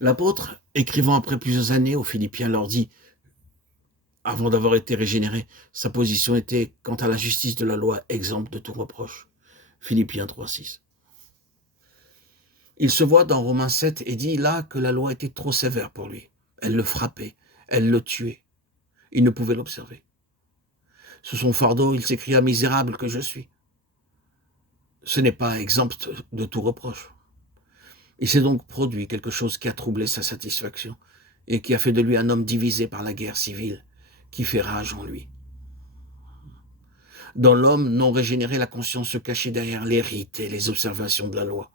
L'apôtre, écrivant après plusieurs années aux Philippiens, leur dit, avant d'avoir été régénéré, sa position était, quant à la justice de la loi, exempte de tout reproche. Philippiens 3,6. Il se voit dans Romains 7 et dit là que la loi était trop sévère pour lui. Elle le frappait, elle le tuait. Il ne pouvait l'observer. Sous son fardeau, il s'écria, misérable que je suis. Ce n'est pas exempt de tout reproche. Il s'est donc produit quelque chose qui a troublé sa satisfaction et qui a fait de lui un homme divisé par la guerre civile, qui fait rage en lui. Dans l'homme non régénéré, la conscience se cachait derrière les rites et les observations de la loi.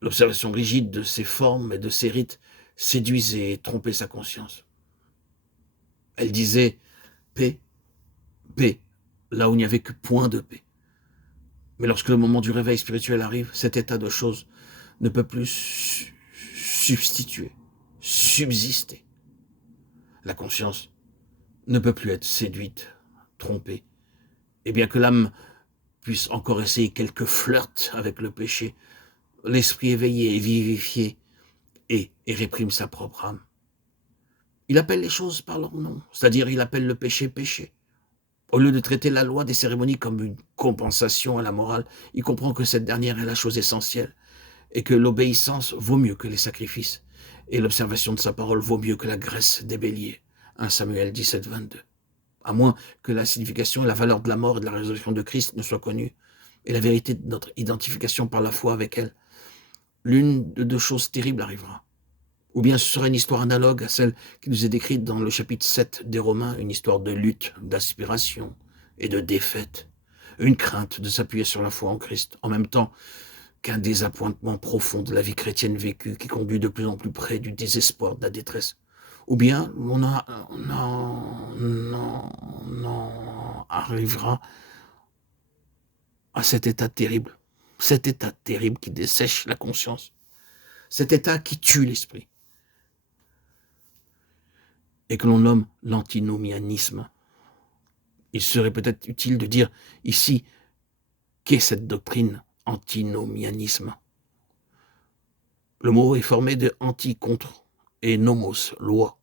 L'observation rigide de ses formes et de ses rites séduisait et trompait sa conscience. Elle disait paix, paix, là où il n'y avait que point de paix. Mais lorsque le moment du réveil spirituel arrive, cet état de choses ne peut plus substituer, subsister. La conscience ne peut plus être séduite, trompée. Et bien que l'âme puisse encore essayer quelques flirts avec le péché, l'esprit éveillé est vivifié et réprime sa propre âme. Il appelle les choses par leur nom, c'est-à-dire il appelle le péché péché. Au lieu de traiter la loi des cérémonies comme une compensation à la morale, il comprend que cette dernière est la chose essentielle et que l'obéissance vaut mieux que les sacrifices et l'observation de sa parole vaut mieux que la graisse des béliers. 1 Samuel 17, 22. À moins que la signification et la valeur de la mort et de la résurrection de Christ ne soient connues et la vérité de notre identification par la foi avec elle, l'une de deux choses terribles arrivera. Ou bien ce sera une histoire analogue à celle qui nous est décrite dans le chapitre 7 des Romains, une histoire de lutte, d'aspiration et de défaite, une crainte de s'appuyer sur la foi en Christ, en même temps qu'un désappointement profond de la vie chrétienne vécue qui conduit de plus en plus près du désespoir, de la détresse. Ou bien on arrivera à cet état terrible qui dessèche la conscience, cet état qui tue l'esprit, et que l'on nomme l'antinomianisme. Il serait peut-être utile de dire ici qu'est cette doctrine antinomianisme. Le mot est formé de anti, contre, et nomos, loi.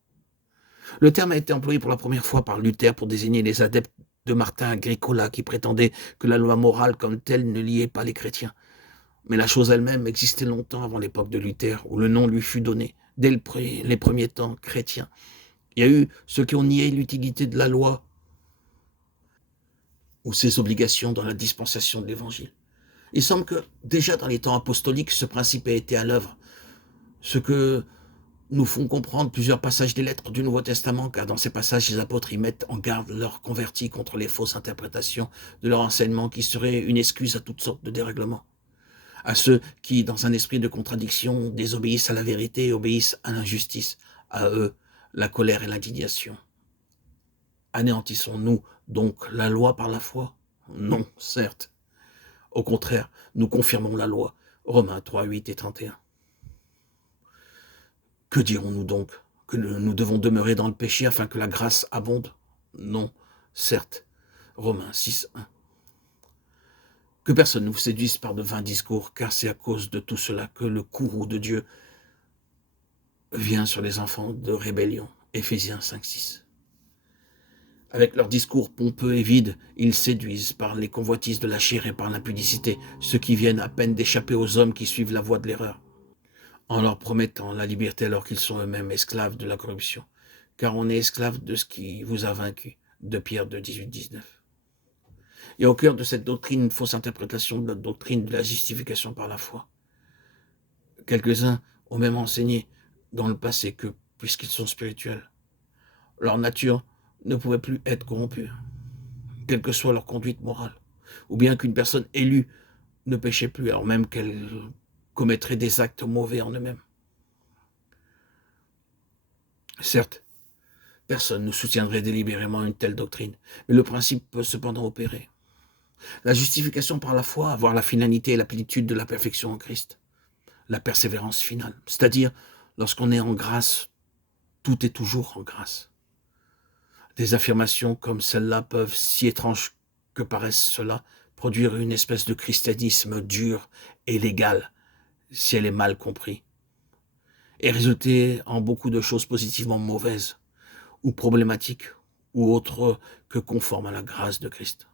Le terme a été employé pour la première fois par Luther pour désigner les adeptes de Martin Agricola qui prétendaient que la loi morale comme telle ne liait pas les chrétiens. Mais la chose elle-même existait longtemps avant l'époque de Luther, où le nom lui fut donné, dès les premiers temps chrétiens. Il y a eu ceux qui ont nié l'utilité de la loi ou ses obligations dans la dispensation de l'Évangile. Il semble que déjà dans les temps apostoliques, ce principe a été à l'œuvre, ce que nous font comprendre plusieurs passages des lettres du Nouveau Testament, car dans ces passages, les apôtres y mettent en garde leurs convertis contre les fausses interprétations de leur enseignement qui serait une excuse à toutes sortes de dérèglements. À ceux qui, dans un esprit de contradiction, désobéissent à la vérité et obéissent à l'injustice, à eux, la colère et l'indignation. Anéantissons-nous donc la loi par la foi? Non, certes. Au contraire, nous confirmons la loi. Romains 3, 8 et 31. Que dirons-nous donc? Que nous devons demeurer dans le péché afin que la grâce abonde? Non, certes. Romains 6, 1. Que personne ne vous séduise par de vains discours, car c'est à cause de tout cela que le courroux de Dieu vient sur les enfants de rébellion. Éphésiens 5, 6. Avec leurs discours pompeux et vides, ils séduisent par les convoitises de la chair et par l'impudicité ceux qui viennent à peine d'échapper aux hommes qui suivent la voie de l'erreur, en leur promettant la liberté alors qu'ils sont eux-mêmes esclaves de la corruption. Car on est esclave de ce qui vous a vaincu. De Pierre 2, 18, 19. Et au cœur de cette doctrine, une fausse interprétation de la doctrine de la justification par la foi. Quelques-uns ont même enseigné dans le passé que, puisqu'ils sont spirituels, leur nature ne pouvait plus être corrompue, quelle que soit leur conduite morale, ou bien qu'une personne élue ne péchait plus, alors même qu'elle commettrait des actes mauvais en eux-mêmes. Certes, personne ne soutiendrait délibérément une telle doctrine, mais le principe peut cependant opérer. La justification par la foi, avoir la finalité et la plénitude de la perfection en Christ, la persévérance finale, c'est-à-dire lorsqu'on est en grâce, tout est toujours en grâce. Des affirmations comme celle-là peuvent, si étranges que paraissent cela, produire une espèce de christianisme dur et légal, si elle est mal comprise. et résulter en beaucoup de choses positivement mauvaises, ou problématiques, ou autres que conformes à la grâce de Christ.